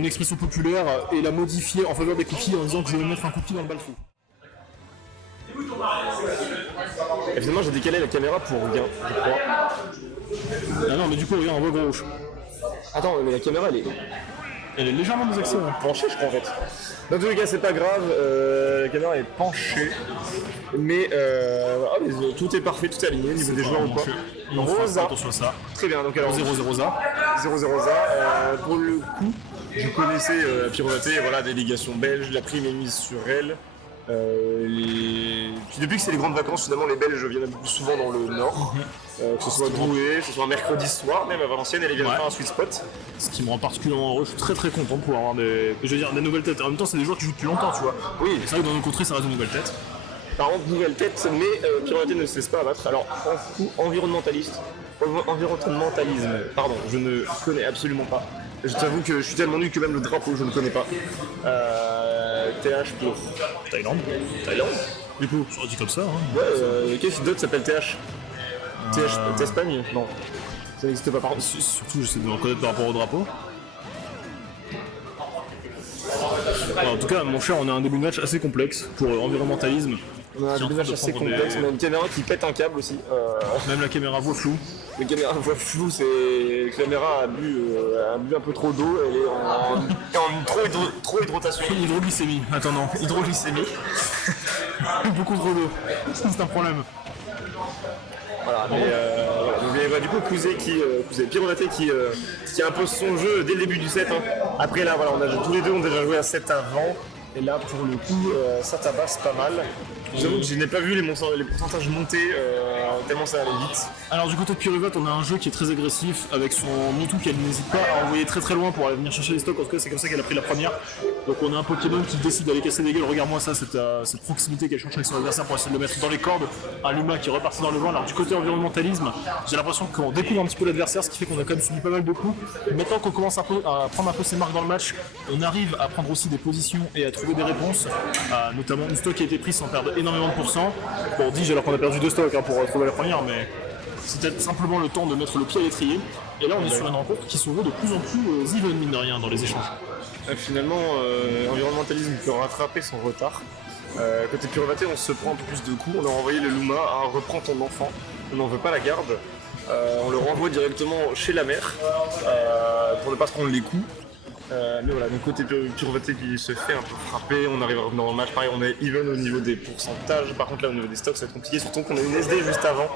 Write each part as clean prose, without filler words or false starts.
une expression populaire et la modifier en faveur des cookies en disant que je vais mettre un cookie dans le balfou. Et finalement, j'ai décalé la caméra pour rien, je crois. Ah non, mais du coup, regarde, on voit gauche. Attends, mais la caméra, Elle est légèrement désaxée. Hein. penchée, je crois, en fait. Dans tous les cas, c'est pas grave, la caméra est penchée. Mais, tout est parfait, tout est aligné au niveau des joueurs ou quoi. Rosa. Attention à ça. Très bien, donc alors 0-0 Rosa. 0-0 Rosa. Pour le coup, je connaissais Pyrovaté, voilà, délégation belge, la prime est mise sur elle. Puis depuis que c'est les grandes vacances, finalement les Belges viennent un peu plus souvent dans le nord, que ce soit Douai, que ce soit un mercredi soir, même à Valenciennes, et ils viennent faire un sweet spot. Ce qui me rend particulièrement heureux, je suis très content de pouvoir avoir des nouvelles têtes. En même temps, c'est des joueurs qui jouent depuis longtemps, tu vois. Oui, C'est vrai que dans nos contrées, ça reste de nouvelles têtes. par contre, nouvelle tête, mais Pyrovaté ne se laisse pas abattre. Alors, environnementalisme, pardon, je ne connais absolument pas. Je t'avoue que je suis tellement nul que même le drapeau, je ne connais pas. TH pour Thaïlande. Du coup, Je dis comme ça. Hein. ouais, qu'est-ce d'autre s'appelle TH TH Espagne? Non, ça n'existe pas par contre. Surtout, j'essaie de me reconnaître par rapport au drapeau. En tout cas, mon cher, on a un début de match assez complexe pour environnementalisme. On a un début de match assez complexe, on a une caméra qui pète un câble aussi. Même la caméra voit flou. La caméra voit flou, la caméra a bu un peu trop d'eau, elle est en trop hydratation. Hydroglycémie. Attends, non. Hydroglycémie. Beaucoup trop d'eau. C'est un problème. Voilà, mais donc, du coup, Kouzé Pyrovaté qui impose son jeu dès le début du set. Hein. Après là, voilà, tous les deux ont déjà joué à 7 avant. Et là, pour le coup, ça tabasse pas mal. J'avoue que je n'ai pas vu les pourcentages monter tellement ça allait vite. Alors du côté de Pyruvat, on a un jeu qui est très agressif avec son Mewtwo qu'elle n'hésite pas à envoyer très loin pour aller venir chercher les stocks. En tout cas, c'est comme ça qu'elle a pris la première. Donc on a un Pokémon qui décide d'aller casser des gueules. Regarde-moi ça, cette proximité qu'elle cherche avec son adversaire pour essayer de le mettre dans les cordes. Un Luma qui est reparti dans le vent. Alors du côté environnementalisme, j'ai l'impression qu'on découvre un petit peu l'adversaire, ce qui fait qu'on a quand même subi pas mal de coups. Maintenant qu'on commence à prendre un peu ses marques dans le match, on arrive à prendre aussi des positions et à trouver des réponses. Notamment une stock qui a été prise sans perdre énormément de pourcents. Bon, on dit alors qu'on a perdu 2 stocks pour trouver la première, mais c'était simplement le temps de mettre le pied à l'étrier. Et là, on est sur une rencontre qui se veut de plus en plus even, mine de rien, dans les échanges. Finalement, environnementalisme peut rattraper son retard. Côté Pyrovaté, on se prend un peu plus de coups. On leur a envoyé le Luma à reprendre ton enfant. On n'en veut pas la garde. On le renvoie directement chez la mère pour ne pas se prendre les coups. Mais voilà, donc côté Pyrovaté qui se fait un peu frapper, on arrive à revenir dans le match, pareil on est even au niveau des pourcentages, par contre là au niveau des stocks ça va être compliqué, surtout qu'on a une SD juste avant,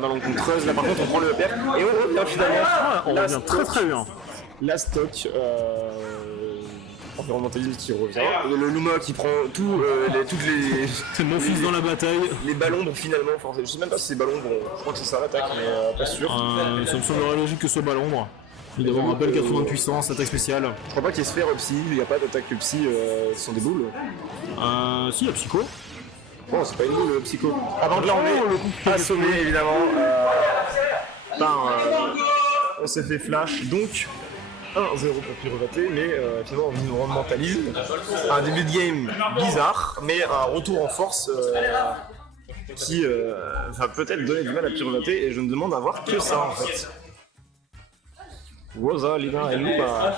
malencontreuse, là par contre on prend le EPR et on revient finalement, On revient très bien. La stock, environnementalisme qui revient, le Luma qui prend toutes les... C'est mon fils dans la bataille. Les ballons donc finalement, je sais même pas si c'est ballons, bon, je crois que c'est ça l'attaque, mais pas sûr. Ça me semblerait logique que ce soit ballon, moi. Il doit avoir un bel 80 de puissance, attaque spéciale. Je crois pas qu'il y ait sphère psy, il n'y a pas d'attaque psy, ce sont des boules. Si, il y a Psycho. Bon, c'est pas une boule, psycho. Avant de l'emmener, assommé évidemment on s'est fait flash, donc 1-0 pour Pyrovaté, mais finalement environnementalisme. Un début de game bizarre, mais un retour en force qui va peut-être donner du mal à Pyrovaté, et je me demande à voir que ça en fait. Rosa, Lina et Luma.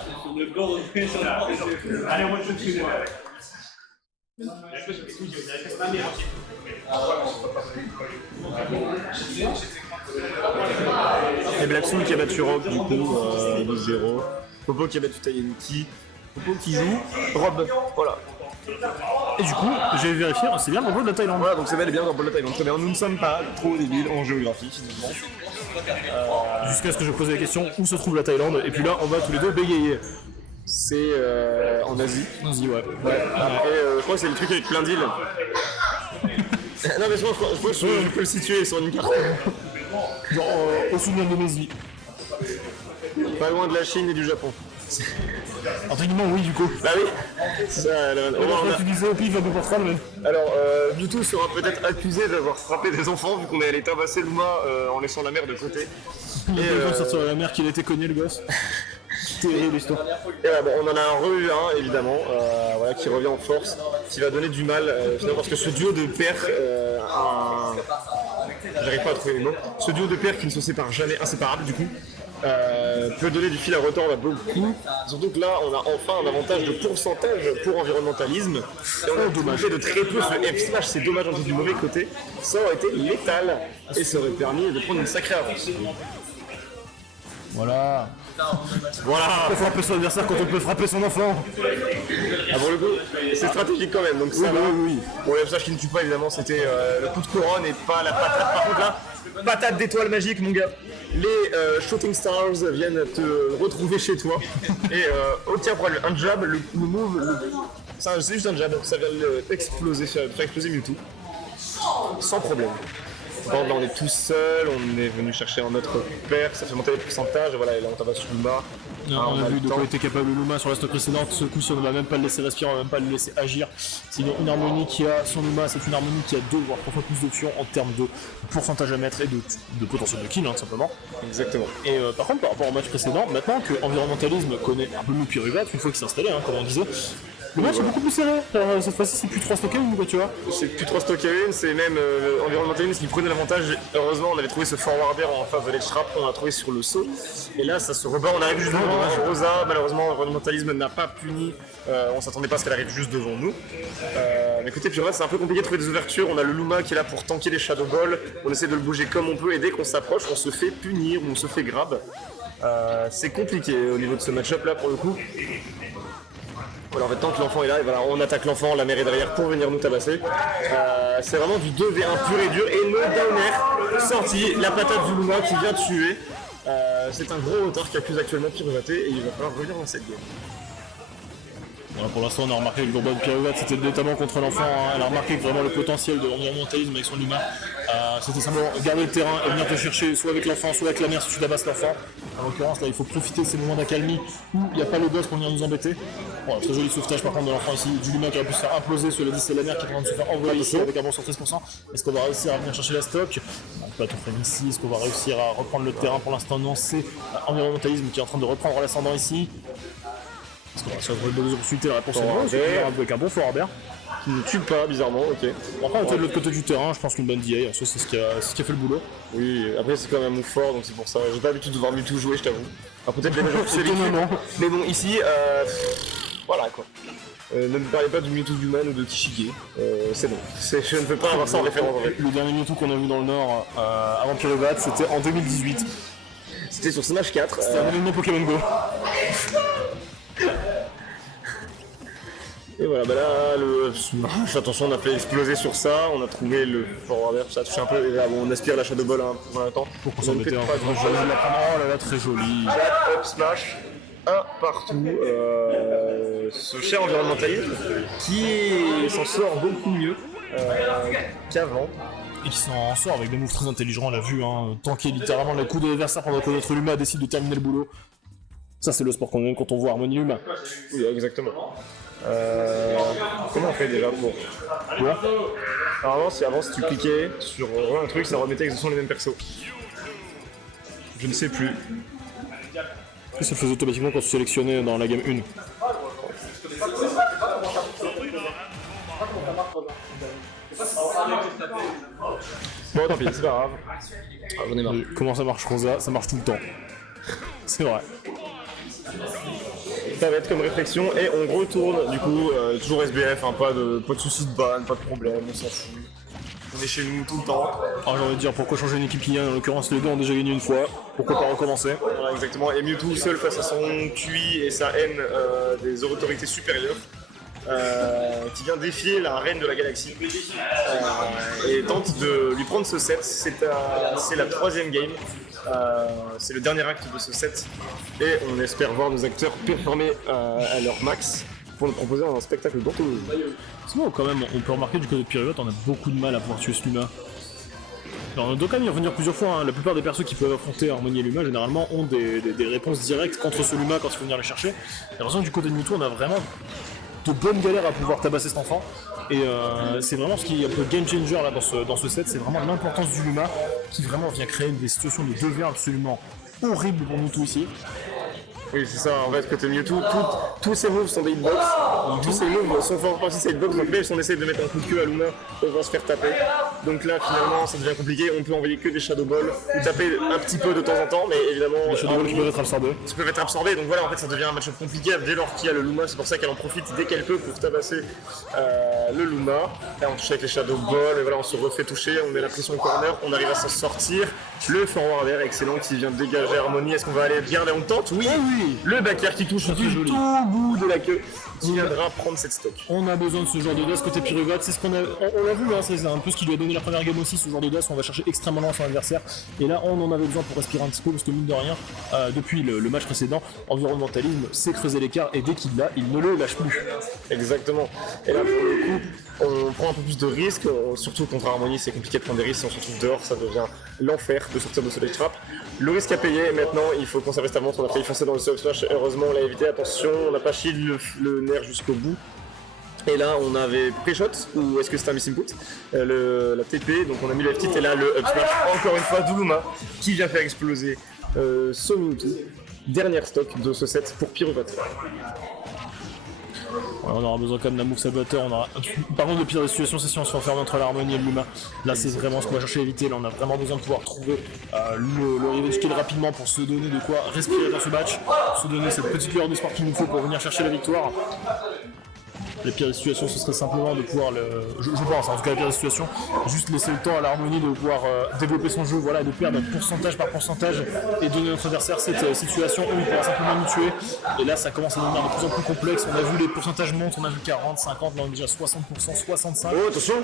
Et Black Soul qui a battu Rob du coup, 2-0. Popo qui a battu Tayenki. Popo qui joue Rob, voilà. Et du coup, j'ai vérifié, c'est bien le de la Thaïlande. Voilà, donc c'est bel et bien dans le de la Thaïlande. Très bien, nous ne sommes pas trop débiles en géographie finalement. Jusqu'à ce que je pose la question où se trouve la Thaïlande, et puis là on va tous les deux bégayer. C'est en Asie. En Asie, ouais. Après, je crois que c'est le truc avec plein d'îles. Non mais je crois que je peux le situer sur une carte. Genre au sud de l'Indonésie. Pas loin de la Chine et du Japon. Entre guillemets, oui, du coup. Bah oui. Ça, Tu disais au pif un peu pour ça, mais. Alors, Mewtwo sera peut-être accusé d'avoir frappé des enfants vu qu'on est allé tabasser Luma en laissant la mère de côté. Il a pas sortir de la mer qu'il était cogné, le gosse. Terrible histoire. Et voilà, bon, on en a un re un évidemment, voilà, qui revient en force, qui va donner du mal finalement parce que ce duo de pairs, j'arrive pas à trouver les mots, ce duo de pairs qui ne se séparent jamais, inséparables du coup, peut donner du fil à retordre à beaucoup. Surtout que là, on a enfin un avantage de pourcentage pour environnementalisme. Et on a dommage de très peu ce F-Smash, c'est dommage en tout du mauvais côté. Ça aurait été létal et ça aurait permis de prendre une sacrée avance. Voilà. Voilà. On peut frapper son adversaire quand on peut frapper son enfant. Ah, pour le coup, c'est stratégique quand même, donc ça va. Oui. Bon, le F-Smash qui ne tue pas évidemment, c'était le coup de couronne et pas la patate. Par contre là, patate d'étoile magique mon gars. Les Shooting Stars viennent te retrouver chez toi. Et oh tiens, pour un jab, le move, c'est juste un jab, ça vient exploser, faire exploser Mewtwo. Sans problème. Bon, là on est tout seul, on est venu chercher un autre paire, ça fait monter les pourcentages, voilà, et là on tabasse sur Luma. On a vu de quoi était capable Luma sur la stock précédente. Ce coup-ci, on ne va même pas le laisser respirer, on ne va même pas le laisser agir. C'est une harmonie qui a son Luma, c'est une harmonie qui a 2 voire 3 fois plus d'options en termes de pourcentage à mettre et de potentiel de kill, hein, simplement. Exactement. Et par contre, par rapport au match précédent, maintenant que Environmentalisme connaît un peu mieux Piruvat, une fois qu'il s'est installé, hein, comme on disait, le match est beaucoup plus serré. Cette fois-ci, c'est plus 3 stock une, tu vois. C'est plus 3 stock une, c'est même environnementalisme qui prenait l'avantage. Heureusement, on avait trouvé ce forwarder en face de l'edge trap, on a trouvé sur le saut. Et là, ça se rebat, on arrive juste devant Rosa. Malheureusement, environnementalisme n'a pas puni. On s'attendait pas à ce qu'elle arrive juste devant nous. Mais écoutez, Piruvat, c'est un peu compliqué de trouver des ouvertures. On a le Luma qui est là pour tanker les Shadow Ball. On essaie de le bouger comme on peut, et dès qu'on s'approche, on se fait punir ou on se fait grab. C'est compliqué au niveau de ce match-up là pour le coup. Voilà, en fait, tant que l'enfant est là, et voilà, on attaque l'enfant, la mère est derrière pour venir nous tabasser. C'est vraiment du 2v1 pur et dur. Et le downer sorti, la patate du Luma qui vient tuer. C'est un gros retard qui accuse actuellement Piruvat et il va falloir revenir dans cette game. Voilà, pour l'instant, on a remarqué que le combat de Piruvat, c'était notamment contre l'enfant. Hein. Elle a remarqué que vraiment le potentiel de l'environnementalisme avec son Luma, c'était simplement garder le terrain et venir te chercher soit avec l'enfant, soit avec la mère si tu tabasses l'enfant. En l'occurrence, là, il faut profiter de ces moments d'accalmie où il n'y a pas le boss pour venir nous embêter. Bon, très joli sauvetage par contre de l'enfant ici, du Luma qui aurait pu se faire imploser, cela dit c'est la mère qui est en train de se faire envoyer ici avec un bon sur 13%. Est-ce qu'on va réussir à venir chercher la stock? On peut pas tout faire ici, est-ce qu'on va réussir à reprendre le terrain? Pour l'instant non, c'est environnementalisme qui est en train de reprendre l'ascendant ici. Est-ce qu'on va réussir à trouver de opportunités? La réponse est non, c'est avec un bon forward qui ne tue pas bizarrement, ok. Après on était de l'autre côté du terrain, je pense qu'une bonne DA, en soi c'est ce qui a fait le boulot. Oui, après c'est quand même un move fort donc c'est pour ça. J'ai pas l'habitude de voir Mewtwo jouer, je t'avoue. Alors peut-être les gens c'est l'équipe. Mais bon ici, voilà quoi. Ne me parlez pas du Mewtwo Human ou de Kishige, c'est bon. Je ne veux pas avoir ça en référence en fait. Le dernier Mewtwo qu'on a vu dans le Nord avant Piruvat, c'était en 2018. C'était sur Smash 4. C'était un événement Pokémon Go. Et voilà, bah là, le Smash, attention, on a fait exploser sur ça, on a trouvé le forwarder, ça touche un peu, et là, bon, on aspire la Shadow Ball hein, pour l'instant. Pour qu'on s'en mette un peu. Oh là là, très joli. Jab, up, smash, un partout. Ce cher environnementalisme qui s'en sort beaucoup mieux qu'avant. Et qui s'en sort avec des moves très intelligents, on l'a vu, hein, tanker littéralement le coup de l'adversaire pendant que notre Luma décide de terminer le boulot. Ça, c'est le sport qu'on aime quand on voit Harmonie Luma. Oui, exactement. Comment on fait déjà pour Alors avant, si tu cliquais sur un truc, ça remettait exactement les mêmes persos. Je ne sais plus. Est-ce que ça le faisait automatiquement quand tu sélectionnais dans la game 1? Bon, tant pis, c'est pas grave. Ah, j'en ai marre. Comment ça marche Rosa? Ça marche tout le temps. C'est vrai. Ça va être comme réflexion et on retourne du coup, toujours SBF, hein, pas de soucis de ban, pas de problème, on s'en fout. On est chez nous tout le temps. Alors j'ai envie de dire pourquoi changer une équipe qui gagne, en l'occurrence les deux ont déjà gagné une fois, pourquoi pas recommencer? Voilà exactement, et Mewtwo seul face à son QI et sa haine des autorités supérieures. Qui vient défier la reine de la galaxie et tente de lui prendre ce set. C'est la 3ème game. C'est le dernier acte de ce set et on espère voir nos acteurs performer à leur max pour nous proposer un spectacle d'anthologie. Sinon quand même on peut remarquer du côté de Piruvat on a beaucoup de mal à pouvoir tuer ce Luma. Alors on doit quand même y revenir plusieurs fois, hein. La plupart des persos qui peuvent affronter Harmonie et Luma généralement ont des réponses directes contre ce Luma quand il faut venir les chercher. Et heureusement que du côté de Mewtwo on a vraiment de bonnes galères à pouvoir tabasser cet enfant. Et c'est vraiment ce qui est un peu game changer là dans ce set, c'est vraiment l'importance du Luma qui vraiment vient créer des situations de 2v1 absolument horribles pour Mewtwo ici. Oui, c'est ça, en fait, côté Mewtwo, tous ces moves sont des hitbox, tous ces moves sont forts partie de ces hitbox, donc même si on essaie de mettre un coup de queue à Luma, on va se faire taper. Donc là, finalement, ça devient compliqué, on peut envoyer que des Shadow Ball, ou taper un petit peu de temps en temps, mais évidemment... Les Shadow Ball qui peuvent être absorbés. Qui peuvent être absorbés, donc voilà, en fait, ça devient un match compliqué dès lors qu'il y a le Luma, c'est pour ça qu'elle en profite dès qu'elle peut pour tabasser le Luma. Là, on touche avec les Shadow Ball, et voilà, on se refait toucher, on met la pression au corner, on arrive à s'en sortir. Le forward air, excellent, qui vient dégager Harmony. Est-ce qu'on va aller bien là, on tente? Oui, oui. Le back air qui touche du tout bout de la queue, qui viendra prendre cette stock. On a besoin de ce genre de DAS côté Pyruvote, c'est ce qu'on a, on l'a vu, hein, c'est un peu ce qui lui a donné la première game aussi, ce genre de DAS, on va chercher extrêmement loin son adversaire, et là on en avait besoin pour respirer un petit peu, parce que mine de rien, depuis le match précédent, Environnementalisme s'est creusé l'écart, et dès qu'il l'a, il ne le lâche plus. Exactement, et là pour le coup, on prend un peu plus de risques, surtout contre Harmony, c'est compliqué de prendre des risques, si on se retrouve dehors, ça devient l'enfer de sortir de ce leg trap. Le risque à payer, maintenant il faut conserver sa montre, on a failli foncer dans le sub smash, heureusement on l'a évité, attention, on n'a pas shield le nerf jusqu'au bout. Et là on avait pré-shot, ou est-ce que c'était un miss input, la TP, donc on a mis le FT et là le up smash, encore une fois Douluma, qui vient faire exploser ce Mewtwo. Dernière stock de ce set pour Pyruvote. Ouais, on aura besoin quand même d'un move saboteur. Par contre, le pire des situations, c'est si on se fait enfermer entre l'Harmonie et le Luma. Là, c'est vraiment ce qu'on va chercher à éviter. Là, on a vraiment besoin de pouvoir trouver le revenge kill rapidement pour se donner de quoi respirer dans ce match, se donner cette petite lueur de sport qu'il nous faut pour venir chercher la victoire. La pire des situations, ce serait simplement de pouvoir je pense, en tout cas la pire des situations, juste laisser le temps à l'Harmonie de pouvoir développer son jeu, voilà, de perdre pourcentage par pourcentage et donner à notre adversaire cette situation où il pourra simplement nous tuer. Et là, ça commence à devenir de plus en plus complexe. On a vu les pourcentages montent, on a vu 40, 50, là on est déjà 60%, 65%. Oh, attention!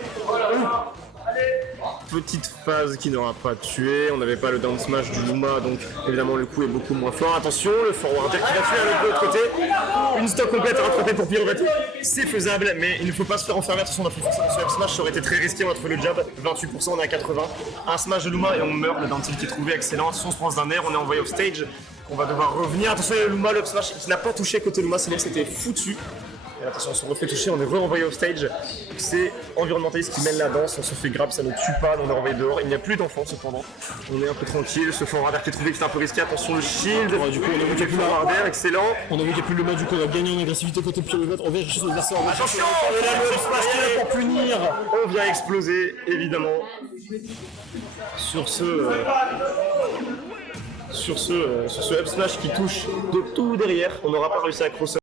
Petite phase qui n'aura pas tué, on n'avait pas le down smash du Luma, donc évidemment le coup est beaucoup moins fort. Attention, le forward air qui va fuir de l'autre côté. Une stock complète à rattraper pour Pyruvote. C'est faisable, mais il ne faut pas se faire enfermer. Attention, on a fait forcément ce up smash, ça aurait été très risqué. On a trouvé le jab, 28%, on est à 80. Un smash de Luma et on meurt. Le down tilt qui est trouvé, excellent. Attention, on se prend d'un air, on est envoyé off stage. On va devoir revenir. Attention, il y a le Luma, le up smash qui n'a pas touché côté Luma, sinon c'était foutu. Et attention, on se refait toucher, on est renvoyé off stage. C'est Environnementaliste qui mène la danse, on se fait grab, ça ne tue pas, on est renvoyé dehors. Il n'y a plus d'enfants cependant. On est un peu tranquille, ce forward air qui est trouvé qui est un peu risqué. Attention, le shield. Ouais, du coup, on a vu qu'il y a plus forward air, excellent. On a vu qu'il n'y a plus le match, du coup, on a gagné en agressivité côté Pyruvote. On vient chercher son adversaire, on va chercher Attention, pour punir. On vient exploser, évidemment. Sur ce up smash qui touche de tout derrière, on n'aura pas réussi à crosser.